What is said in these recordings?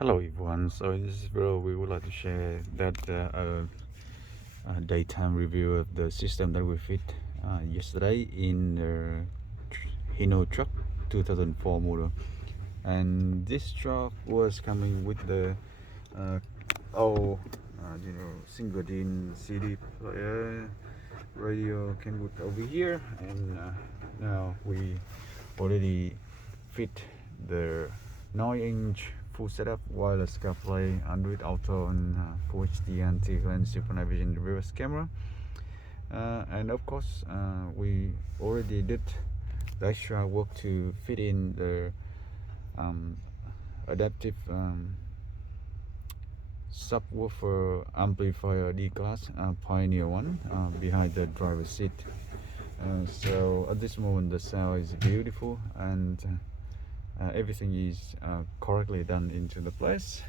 Hello everyone, so in this video we would like to share that daytime review of the system that we fit yesterday in the HINO truck 2004 model. And this truck was coming with the single DIN CD player, radio can put over here, and now we already fit the 9-inch full setup wireless Carplay, Android Auto, and Full HD anti-glare super night vision reverse camera. And of course, we already did the extra work to fit in the adaptive subwoofer amplifier D-class Pioneer one behind the driver's seat. So at this moment the sound is beautiful, and everything is correctly done into the place.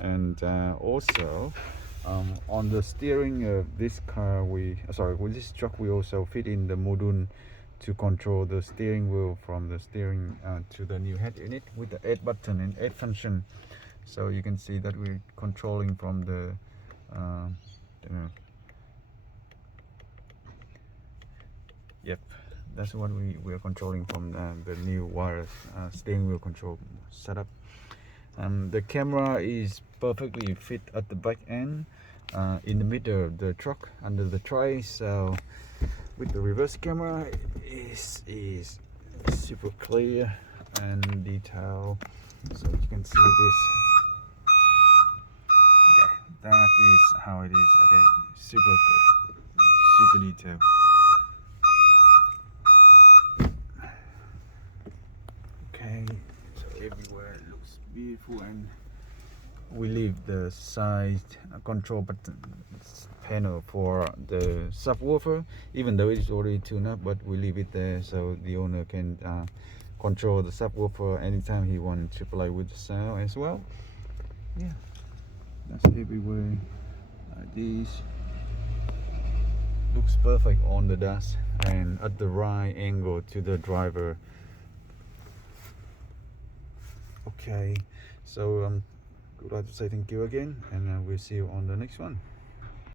And also on the steering of this car, with this truck, we also fit in the module to control the steering wheel from the steering to the new head unit with the 8 button and 8 function. So you can see that we're controlling from the yep, that's what we are controlling from the new wireless steering wheel control setup. The camera is perfectly fit at the back end, in the middle of the truck under the tray. So with the reverse camera, is super clear and detailed. So you can see this. Okay, that is how it is. Okay, super detailed. Okay, so everywhere it looks beautiful, and we leave the side control button panel for the subwoofer, even though it's already tuned up, but we leave it there so the owner can control the subwoofer anytime he wants to play with the sound as well. Yeah, that's everywhere. This looks perfect on the dash and at the right angle to the driver. Okay, so I'd like to say thank you again, and we'll see you on the next one.